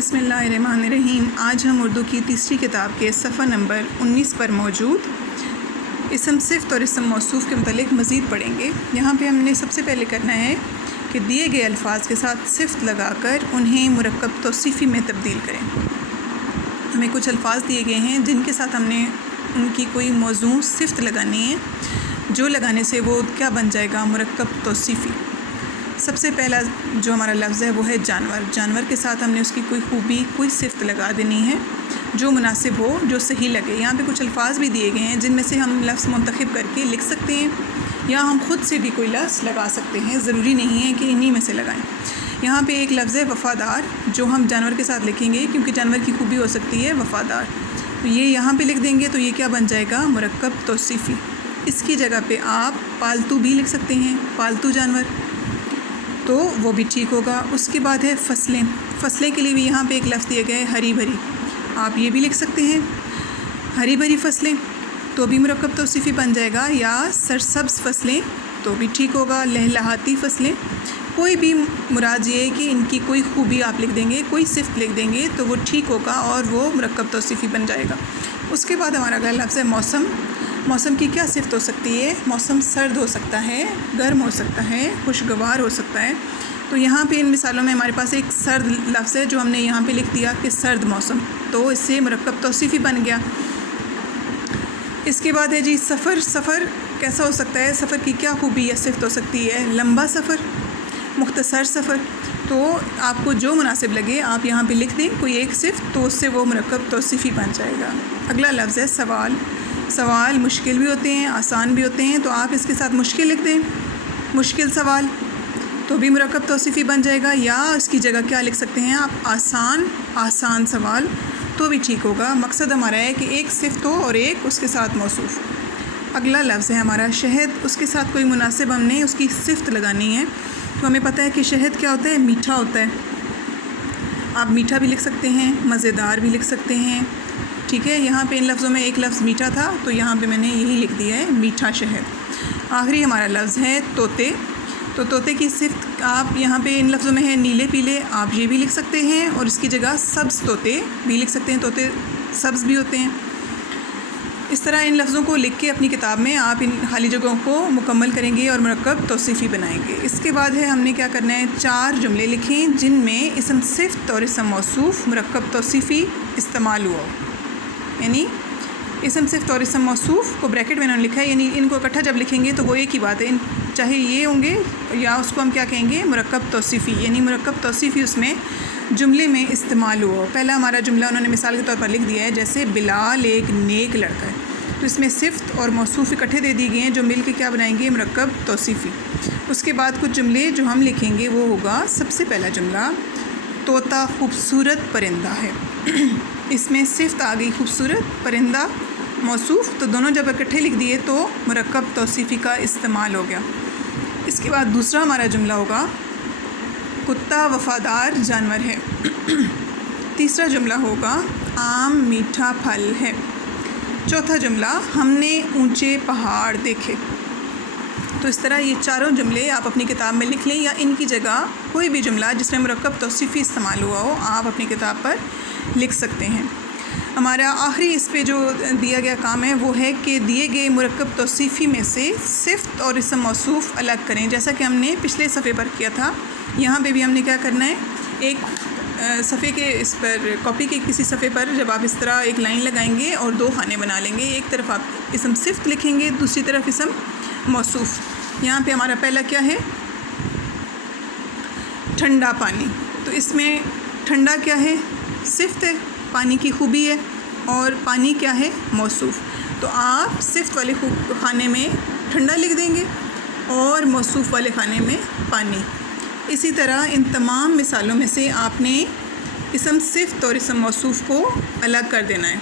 بسم اللہ الرحمن الرحیم۔ آج ہم اردو کی تیسری کتاب کے صفحہ نمبر 19 پر موجود اسم صفت اور اسم موصوف کے متعلق مزید پڑھیں گے۔ یہاں پہ ہم نے سب سے پہلے کرنا ہے کہ دیے گئے الفاظ کے ساتھ صفت لگا کر انہیں مرکب توصیفی میں تبدیل کریں۔ ہمیں کچھ الفاظ دیے گئے ہیں جن کے ساتھ ہم نے ان کی کوئی موضوع صفت لگانی ہے، جو لگانے سے وہ کیا بن جائے گا، مرکب توصیفی۔ سب سے پہلا جو ہمارا لفظ ہے وہ ہے جانور۔ جانور کے ساتھ ہم نے اس کی کوئی خوبی، کوئی صفت لگا دینی ہے جو مناسب ہو، جو صحیح لگے۔ یہاں پہ کچھ الفاظ بھی دیے گئے ہیں جن میں سے ہم لفظ منتخب کر کے لکھ سکتے ہیں، یا ہم خود سے بھی کوئی لفظ لگا سکتے ہیں، ضروری نہیں ہے کہ انہی میں سے لگائیں۔ یہاں پہ ایک لفظ ہے وفادار، جو ہم جانور کے ساتھ لکھیں گے کیونکہ جانور کی خوبی ہو سکتی ہے وفادار، تو یہ یہاں پہ لکھ دیں گے تو یہ کیا بن جائے گا، مرکب توصیفی۔ اس کی جگہ پہ آپ پالتو بھی لکھ سکتے ہیں، پالتو جانور، تو وہ بھی ٹھیک ہوگا۔ اس کے بعد ہے فصلیں۔ فصلیں کے لیے بھی یہاں پہ ایک لفظ دیا گیا ہے ہری بھری، آپ یہ بھی لکھ سکتے ہیں ہری بھری فصلیں، تو بھی مرکب توصیفی بن جائے گا، یا سرسبز فصلیں تو بھی ٹھیک ہوگا، لہلہاتی فصلیں۔ کوئی بھی مراد یہ ہے کہ ان کی کوئی خوبی آپ لکھ دیں گے، کوئی صفت لکھ دیں گے تو وہ ٹھیک ہوگا اور وہ مرکب توصیفی بن جائے گا۔ اس کے بعد ہمارا اگلا لفظ ہے موسم۔ موسم کی کیا صفت ہو سکتی ہے؟ موسم سرد ہو سکتا ہے، گرم ہو سکتا ہے، خوشگوار ہو سکتا ہے۔ تو یہاں پہ ان مثالوں میں ہمارے پاس ایک سرد لفظ ہے جو ہم نے یہاں پہ لکھ دیا کہ سرد موسم، تو اس سے مرکب توصیفی بن گیا۔ اس کے بعد ہے جی سفر۔ سفر کیسا ہو سکتا ہے؟ سفر کی کیا خوبی یا صفت ہو سکتی ہے؟ لمبا سفر، مختصر سفر، تو آپ کو جو مناسب لگے آپ یہاں پہ لکھ دیں کوئی ایک صفت، تو اس سے وہ مرکب توصیفی بن جائے گا۔ اگلا لفظ ہے سوال۔ سوال مشکل بھی ہوتے ہیں، آسان بھی ہوتے ہیں، تو آپ اس کے ساتھ مشکل لکھ دیں، مشکل سوال، تو بھی مرکب توصیفی بن جائے گا، یا اس کی جگہ کیا لکھ سکتے ہیں آپ، آسان سوال، تو بھی ٹھیک ہوگا۔ مقصد ہمارا ہے کہ ایک صفت ہو اور ایک اس کے ساتھ موصوف۔ اگلا لفظ ہے ہمارا شہد۔ اس کے ساتھ کوئی مناسب ہم نے اس کی صفت لگانی ہے، تو ہمیں پتہ ہے کہ شہد کیا ہوتا ہے، میٹھا ہوتا ہے۔ آپ میٹھا بھی لکھ سکتے ہیں، مزیدار بھی لکھ سکتے ہیں، ٹھیک ہے۔ یہاں پہ ان لفظوں میں ایک لفظ میٹھا تھا تو یہاں پہ میں نے یہی لکھ دیا ہے، میٹھا شہد۔ آخری ہمارا لفظ ہے طوطے۔ تو طوطے کی صفت آپ یہاں پہ ان لفظوں میں ہے نیلے پیلے، آپ یہ بھی لکھ سکتے ہیں، اور اس کی جگہ سبز طوطے بھی لکھ سکتے ہیں، طوطے سبز بھی ہوتے ہیں۔ اس طرح ان لفظوں کو لکھ کے اپنی کتاب میں آپ ان خالی جگہوں کو مکمل کریں گے اور مرکب توصیفی بنائیں گے۔ اس کے بعد ہے ہم نے کیا کرنا ہے، 4 جملے لکھیں جن میں اسم صفت اور اسم موصوف مرکب توصیفی استعمال ہوا ہو، یعنی اسم صفت اور اسم موصوف کو بریکٹ میں انہوں نے لکھا ہے، یعنی ان کو اکٹھا جب لکھیں گے تو وہ ایک ہی بات ہے، چاہے یہ ہوں گے یا اس کو ہم کیا کہیں گے، مرکب توصیفی، یعنی مرکب توصیفی اس میں جملے میں استعمال ہوا ہو۔ پہلا ہمارا جملہ انہوں نے مثال کے طور پر لکھ دیا ہے، جیسے بلال ایک نیک لڑکا ہے، تو اس میں صفت اور موصوف اکٹھے دے دی گئے ہیں جو مل کے کیا بنائیں گے، مرکب توصیفی۔ اس کے بعد کچھ جملے جو ہم لکھیں گے وہ ہوگا، سب سے پہلا جملہ طوطا خوبصورت پرندہ ہے۔ اس میں صفت آ گئی خوبصورت، پرندہ موصوف، تو دونوں جب اکٹھے لکھ دیے تو مرکب توصیفی کا استعمال ہو گیا۔ اس کے بعد دوسرا ہمارا جملہ ہوگا کتا وفادار جانور ہے۔ تیسرا جملہ ہوگا آم میٹھا پھل ہے۔ چوتھا جملہ ہم نے اونچے پہاڑ دیکھے۔ تو اس طرح یہ چاروں جملے آپ اپنی کتاب میں لکھ لیں، یا ان کی جگہ کوئی بھی جملہ جس میں مرکب توصیفی استعمال ہوا ہو آپ اپنی کتاب پر لکھ سکتے ہیں۔ ہمارا آخری اس پہ جو دیا گیا کام ہے وہ ہے کہ دیے گئے مرکب توصیفی میں سے صفت اور اسم موصوف الگ کریں، جیسا کہ ہم نے پچھلے صفحے پر کیا تھا۔ یہاں پہ بھی ہم نے کیا کرنا ہے، ایک صفحے کے اس پر کاپی کے کسی صفحے پر جب آپ اس طرح ایک لائن لگائیں گے اور 2 خانے بنا لیں گے، ایک طرف آپ اسم صفت لکھیں گے، دوسری طرف اسم موصوف۔ یہاں پہ ہمارا پہلا کیا ہے، ٹھنڈا پانی، تو اس میں ٹھنڈا کیا ہے، صفت ہے، پانی کی خوبی ہے، اور پانی کیا ہے، موصوف۔ تو آپ صفت والے خانے میں ٹھنڈا لکھ دیں گے اور موصوف والے خانے میں پانی۔ اسی طرح ان تمام مثالوں میں سے آپ نے اسم صفت اور اسم موصوف کو الگ کر دینا ہے۔